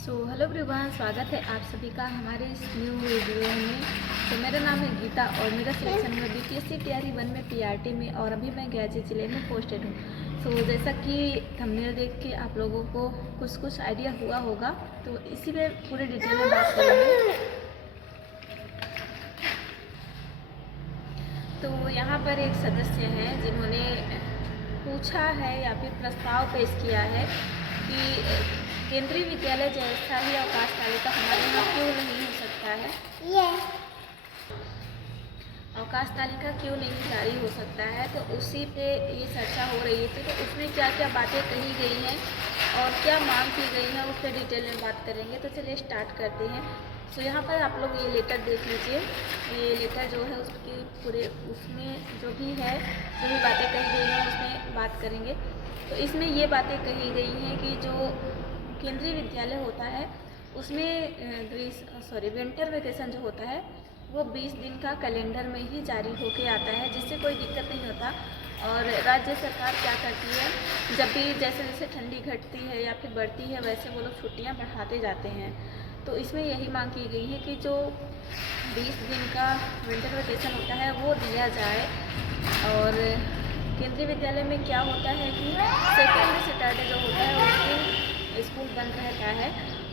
Hello everyone, स्वागत है आप सभी का हमारे इस न्यू वीडियो में। तो मेरा नाम है गीता और मेरा सिलेक्शन हुआ बीपीएससी तैयारी 1 में पीआरटी में और अभी मैं गाजीपुर जिले में पोस्टेड हूँ। जैसा कि थंबनेल देख के आप लोगों को कुछ आइडिया हुआ होगा, तो इसी पे पूरे डिटेल में बात करेंगे। तो यहाँ पर एक सदस्य है जिन्होंने पूछा है या फिर प्रस्ताव पेश किया है कि केंद्रीय विद्यालय जैसा ही अवकाश तालिका हमारे यहाँ क्यों नहीं हो सकता है, अवकाश तालिका क्यों नहीं जारी हो सकता है। तो उसी पे ये चर्चा हो रही थी। तो उसमें क्या क्या बातें कही गई हैं और क्या मांग की गई है, उस पर डिटेल में बात करेंगे। तो चलिए स्टार्ट करते हैं। यहाँ पर आप लोग ये लेटर देख लीजिए। ये लेटर जो है उसकी पूरे उसमें जो भी है, जो भी बातें कही गई हैं उसमें बात करेंगे। तो इसमें ये बातें कही गई हैं कि जो केंद्रीय विद्यालय होता है उसमें विंटर वेकेशन जो होता है वो 20 दिन का कैलेंडर में ही जारी होके आता है, जिससे कोई दिक्कत नहीं होता। और राज्य सरकार क्या करती है, जब भी जैसे जैसे ठंडी घटती है या फिर बढ़ती है वैसे वो लोग छुट्टियां बढ़ाते जाते हैं। तो इसमें यही मांग की गई है कि जो 20 दिन का विंटर वेकेशन होता है वो दिया जाए। और केंद्रीय विद्यालय में क्या होता है कि सेकेंड सैटरडे जो होता है उस दिन स्कूल बंद रहता है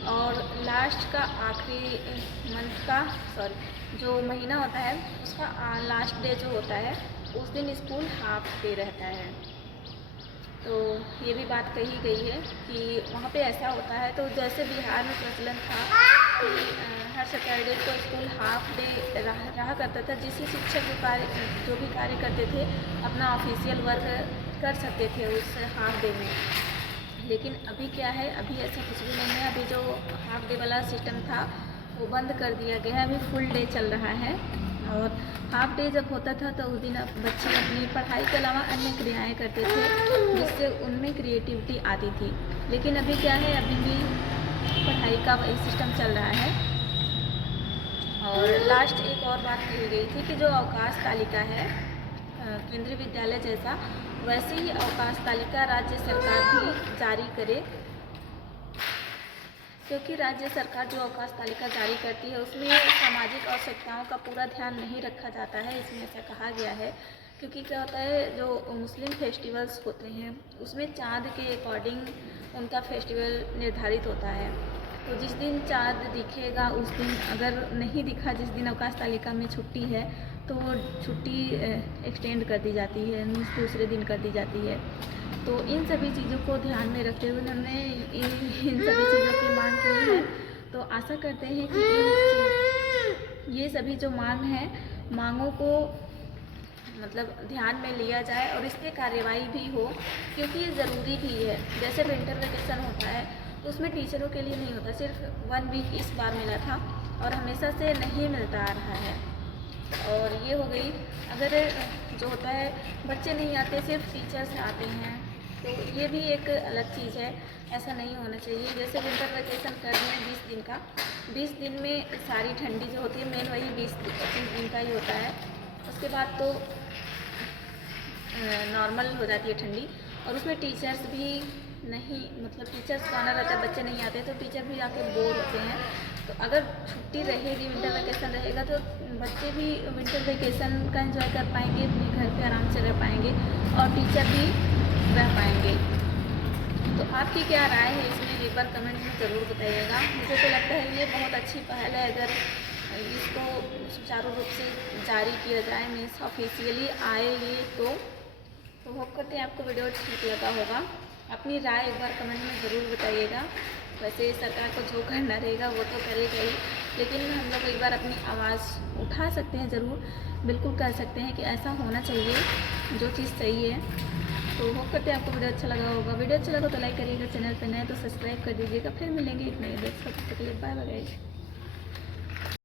और लास्ट का आखिरी मंथ का जो महीना होता है उसका लास्ट डे जो होता है उस दिन स्कूल हाफ डे रहता है। तो ये भी बात कही गई है कि वहाँ पे ऐसा होता है। तो जैसे बिहार में प्रचलन था कि हर सैटरडे को स्कूल हाफ डे रहा करता था, जिससे शिक्षक जो भी कार्य करते थे अपना ऑफिशियल वर्क कर सकते थे उस हाफ डे में। लेकिन अभी क्या है, अभी ऐसा कुछ भी नहीं है। अभी जो हाफ डे वाला सिस्टम था वो बंद कर दिया गया है, अभी फुल डे चल रहा है। और हाफ डे जब होता था तो उस दिन बच्चे अपनी पढ़ाई के अलावा अन्य क्रियाएं करते थे, जिससे उनमें क्रिएटिविटी आती थी। लेकिन अभी क्या है, अभी भी पढ़ाई का वही सिस्टम चल रहा है। और लास्ट एक और बात कही गई थी कि जो अवकाश तालिका है केंद्रीय विद्यालय जैसा, वैसे ही अवकाश तालिका राज्य सरकार भी जारी करे, क्योंकि राज्य सरकार जो अवकाश तालिका जारी करती है उसमें सामाजिक आवश्यकताओं का पूरा ध्यान नहीं रखा जाता है। इसमें ऐसा कहा गया है क्योंकि क्या होता है, जो मुस्लिम फेस्टिवल्स होते हैं उसमें चाँद के अकॉर्डिंग उनका फेस्टिवल निर्धारित होता है। तो जिस दिन चाँद दिखेगा उस दिन, अगर नहीं दिखा जिस दिन अवकाश तालिका में छुट्टी है तो वो छुट्टी एक्सटेंड कर दी जाती है, मीन्स दूसरे दिन कर दी जाती है। तो इन सभी चीज़ों को ध्यान में रखते हुए उन्होंने इन सभी चीज़ों की मांग की है। तो आशा करते हैं कि ये सभी जो मांग है, मांगों को मतलब ध्यान में लिया जाए और इस पर कार्रवाई भी हो, क्योंकि ये ज़रूरी भी है। जैसे विंटर वेकेशन होता है तो उसमें टीचरों के लिए नहीं होता, सिर्फ 1 वीक इस बार मिला था और हमेशा से नहीं मिलता आ रहा है। और ये हो गई, अगर जो होता है बच्चे नहीं आते, सिर्फ टीचर्स आते हैं, तो ये भी एक अलग चीज़ है। ऐसा नहीं होना चाहिए। जैसे विंटर वेकेशन कर रहे हैं 20 दिन का, 20 दिन में सारी ठंडी जो होती है मेन वही 20-25 दिन का ही होता है। उसके बाद तो नॉर्मल हो जाती है ठंडी, और उसमें टीचर्स भी नहीं, मतलब टीचर्स को आना रहता है, बच्चे नहीं आते तो टीचर भी आके बोर होते हैं। तो अगर छुट्टी रहेगी, विंटर वेकेशन रहेगा, तो बच्चे भी विंटर वेकेशन का एंजॉय कर पाएंगे, अपने घर पे आराम से रह पाएंगे और टीचर भी रह पाएंगे। तो आपकी क्या राय है इसमें, एक बार कमेंट में ज़रूर बताइएगा। मुझे तो लगता है ये बहुत अच्छी पहल है, अगर इसको सुचारू रूप से जारी किया जाए, मीन्स ऑफिशियली आए ये। तो होप करते हैं आपको वीडियो ठीक लगा होगा। अपनी राय एक बार कमेंट में ज़रूर बताइएगा। वैसे सरकार को जो करना रहेगा वो तो करेगा ही, लेकिन हम लोग एक बार अपनी आवाज़ उठा सकते हैं, ज़रूर बिल्कुल कर सकते हैं कि ऐसा होना चाहिए जो चीज़ सही है। तो होप करते हैं आपको वीडियो अच्छा लगा होगा। वीडियो अच्छा लगा तो लाइक करिएगा, चैनल पर नए तो सब्सक्राइब कर दीजिएगा। फिर मिलेंगे एक नए वीडियो, तब तक के लिए बाय बाय।